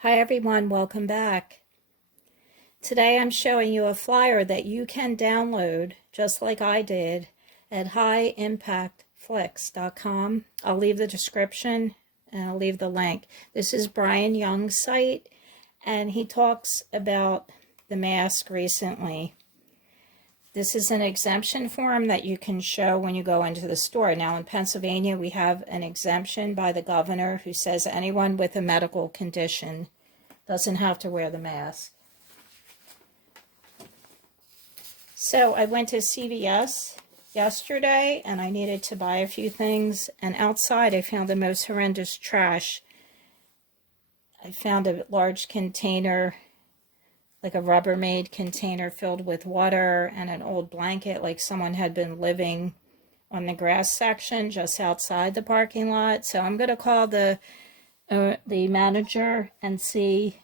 Hi everyone, welcome back. Today I'm showing you a flyer that you can download, just like I did, at highimpactflix.com. I'll leave the description and I'll leave the link. This is Brian Young's site, and he talks about the mask recently. This is an exemption form that you can show when you go into the store. Now in Pennsylvania, we have an exemption by the governor who says anyone with a medical condition doesn't have to wear the mask. So I went to CVS yesterday and I needed to buy a few things, and outside I found the most horrendous trash. I found a large container, like a Rubbermaid container filled with water, and an old blanket like someone had been living on the grass section just outside the parking lot. So I'm going to call the manager and see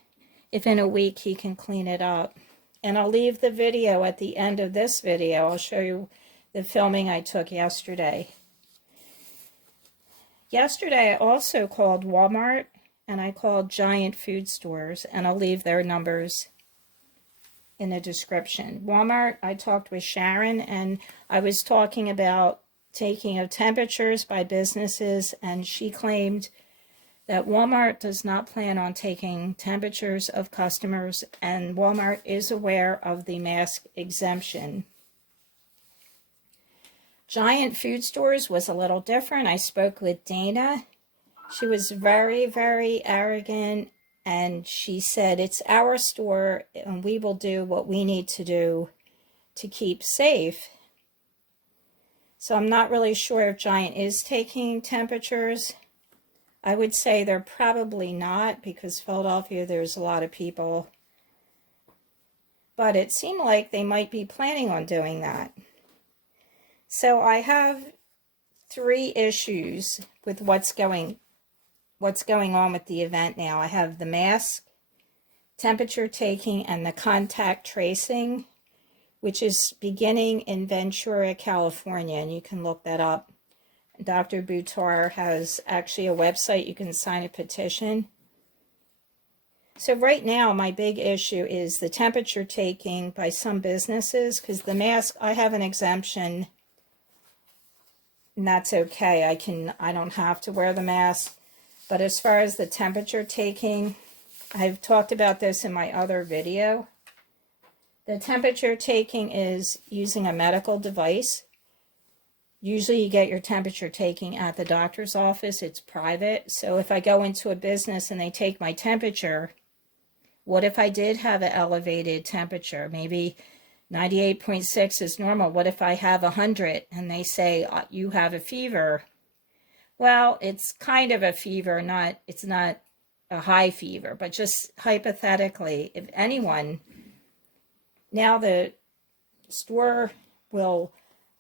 if in a week he can clean it up. And I'll leave the video at the end of this video. I'll show you the filming I took yesterday. Yesterday I also called Walmart and I called Giant Food Stores, and I'll leave their numbers in the description. Walmart, I talked with Sharon and I was talking about taking of temperatures by businesses, and she claimed that Walmart does not plan on taking temperatures of customers, and Walmart is aware of the mask exemption. Giant Food Stores was a little different. I spoke with Dana. She was very, very arrogant, and she said, it's our store and we will do what we need to do to keep safe. So I'm not really sure if Giant is taking temperatures. I would say they're probably not, because Philadelphia, there's a lot of people. But it seemed like they might be planning on doing that. So I have three issues with what's going on with the event now. I have the mask, temperature taking, and the contact tracing, which is beginning in Ventura, California, and you can look that up. Dr. Buttar has actually a website. You can sign a petition. So right now, my big issue is the temperature taking by some businesses, because the mask, I have an exemption, and that's okay. I don't have to wear the mask. But as far as the temperature taking, I've talked about this in my other video. The temperature taking is using a medical device. Usually you get your temperature taking at the doctor's office. It's private. So if I go into a business and they take my temperature, what if I did have an elevated temperature? Maybe 98.6 is normal. What if I have 100 and they say, you have a fever? Well, it's kind of a fever, it's not a high fever, but just hypothetically, if anyone, now the store will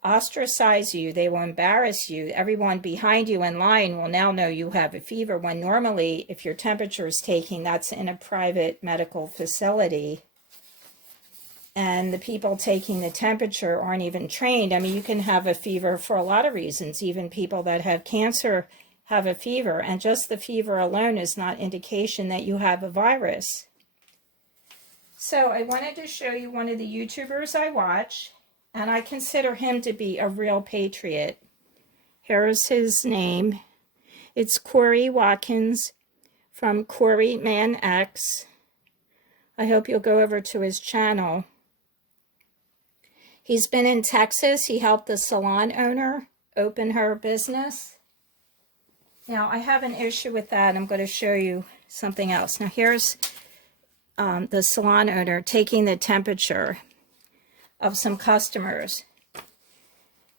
ostracize you, they will embarrass you. Everyone behind you in line will now know you have a fever, when normally if your temperature is taking, that's in a private medical facility, and the people taking the temperature aren't even trained. I mean, you can have a fever for a lot of reasons. Even people that have cancer have a fever, and just the fever alone is not indication that you have a virus. So I wanted to show you one of the YouTubers I watch, and I consider him to be a real patriot. Here's his name. It's Kory Watkins from Kory Man X. I hope you'll go over to his channel. He's been in Texas. He helped the salon owner open her business. Now, I have an issue with that. I'm going to show you something else. Now, here's the salon owner taking the temperature of some customers.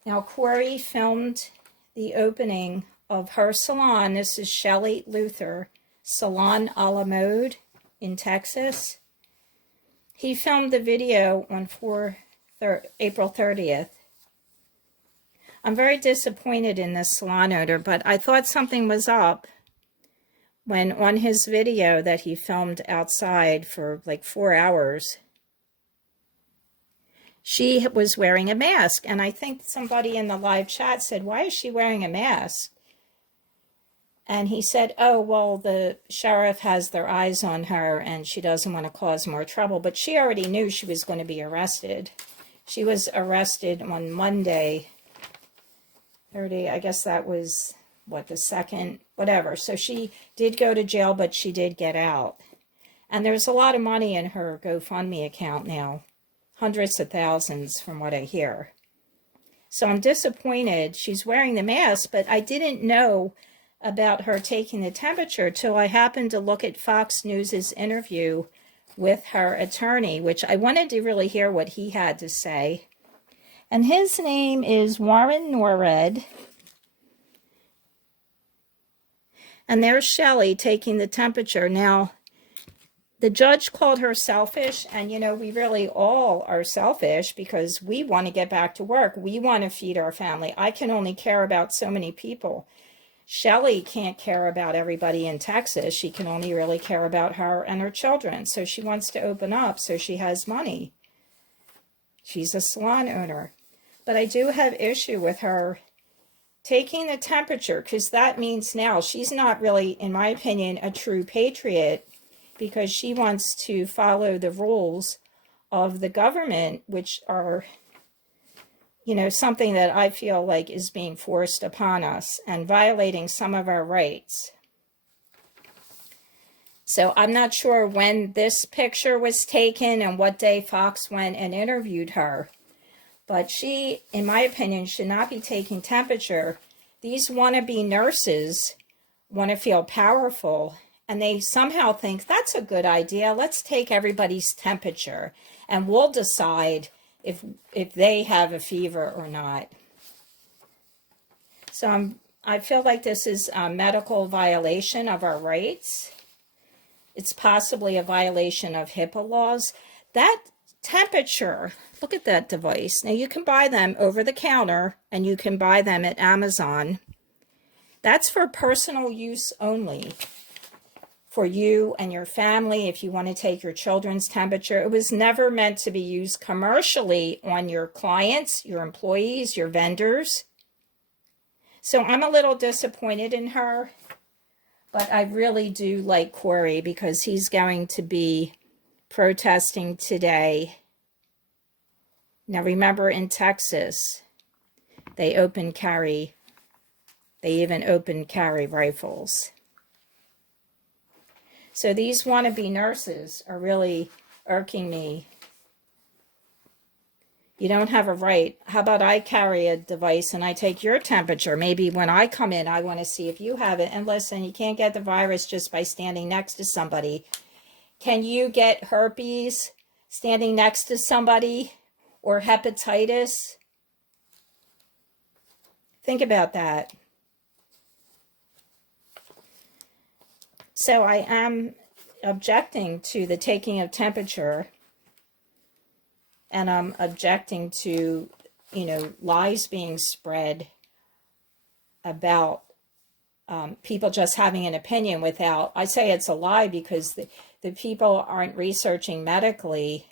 Now, Kory filmed the opening of her salon. This is Shelly Luther, Salon a la Mode in Texas. He filmed the video on April 30th. I'm very disappointed in this salon owner, but I thought something was up when on his video that he filmed outside for like 4 hours, she was wearing a mask. And I think somebody in the live chat said, why is she wearing a mask? And he said, oh, well, the sheriff has their eyes on her and she doesn't want to cause more trouble. But she already knew she was going to be arrested. She was arrested on Monday, 30, I guess that was, what, the 2nd, whatever. So she did go to jail, but she did get out. And there's a lot of money in her GoFundMe account now, hundreds of thousands from what I hear. So I'm disappointed. She's wearing the mask, but I didn't know about her taking the temperature till I happened to look at Fox News's interview with her attorney, which I wanted to really hear what he had to say. And his name is Warren Norred. And there's Shelly taking the temperature. Now, the judge called her selfish, and you know, we really all are selfish because we want to get back to work. We want to feed our family. I can only care about so many people. Shelly can't care about everybody in Texas. She can only really care about her and her children. So she wants to open up so she has money. She's a salon owner. But I do have issue with her taking the temperature, because that means now she's not really, in my opinion, a true patriot, because she wants to follow the rules of the government, which are, you know, something that I feel like is being forced upon us and violating some of our rights. So I'm not sure when this picture was taken and what day Fox went and interviewed her. But she, in my opinion, should not be taking temperature. These wannabe nurses want to feel powerful, and they somehow think that's a good idea. Let's take everybody's temperature, and we'll decide if they have a fever or not. So I feel like this is a medical violation of our rights. It's possibly a violation of HIPAA laws. That temperature, look at that device. Now you can buy them over the counter and you can buy them at Amazon. That's for personal use only. For you and your family, if you want to take your children's temperature. It was never meant to be used commercially on your clients, your employees, your vendors. So I'm a little disappointed in her, but I really do like Kory because he's going to be protesting today. Now remember, in Texas, they even open carry rifles. So these wannabe nurses are really irking me. You don't have a right. How about I carry a device and I take your temperature? Maybe when I come in, I want to see if you have it. And listen, you can't get the virus just by standing next to somebody. Can you get herpes standing next to somebody, or hepatitis? Think about that. So I am objecting to the taking of temperature, and I'm objecting to, you know, lies being spread about people just having an opinion without, I say it's a lie because the people aren't researching medically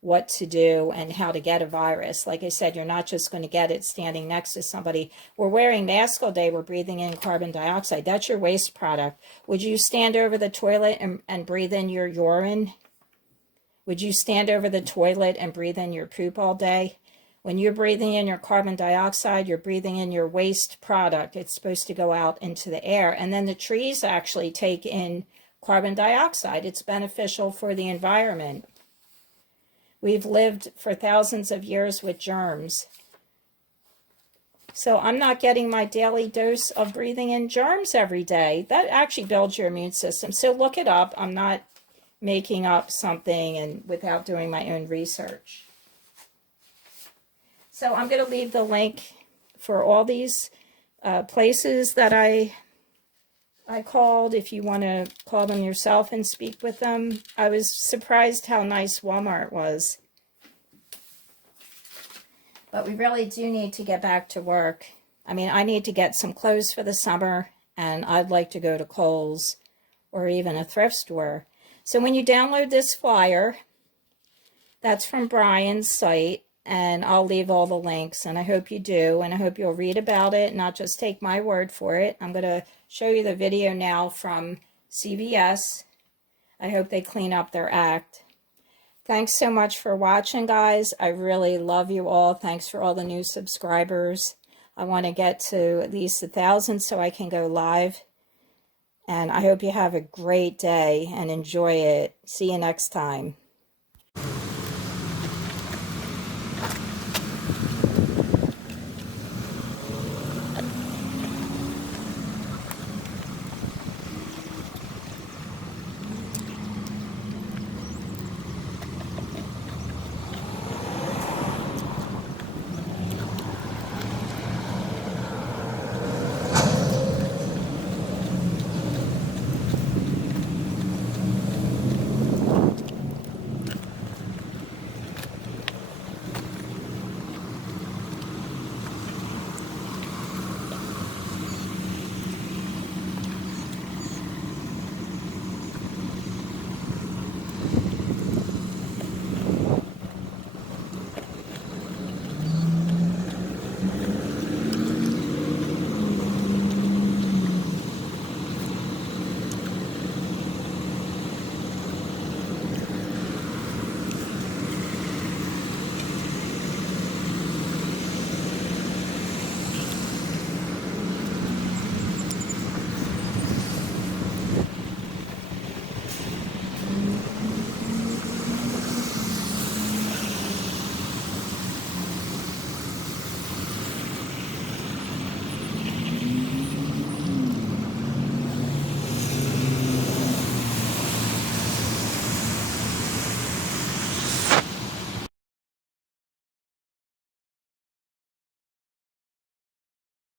what to do and how to get a virus. Like I said, you're not just going to get it standing next to somebody. We're wearing masks all day. We're breathing in carbon dioxide. That's your waste product. Would you stand over the toilet and breathe in your urine? Would you stand over the toilet and breathe in your poop all day? When you're breathing in your carbon dioxide, you're breathing in your waste product. It's supposed to go out into the air. And then the trees actually take in carbon dioxide. It's beneficial for the environment. We've lived for thousands of years with germs. So I'm not getting my daily dose of breathing in germs every day. That actually builds your immune system. So look it up. I'm not making up something and without doing my own research. So I'm going to leave the link for all these places that I called, if you want to call them yourself and speak with them. I was surprised how nice Walmart was. But we really do need to get back to work. I mean, I need to get some clothes for the summer, and I'd like to go to Kohl's or even a thrift store. So when you download this flyer, that's from Brian's site, and I'll leave all the links, and I hope you do, and I hope you'll read about it, not just take my word for it. I'm going to show you the video now from CVS. I hope they clean up their act. Thanks so much for watching, guys. I really love you all. Thanks for all the new subscribers. I want to get to at least 1,000 so I can go live. And I hope you have a great day and enjoy it. See you next time.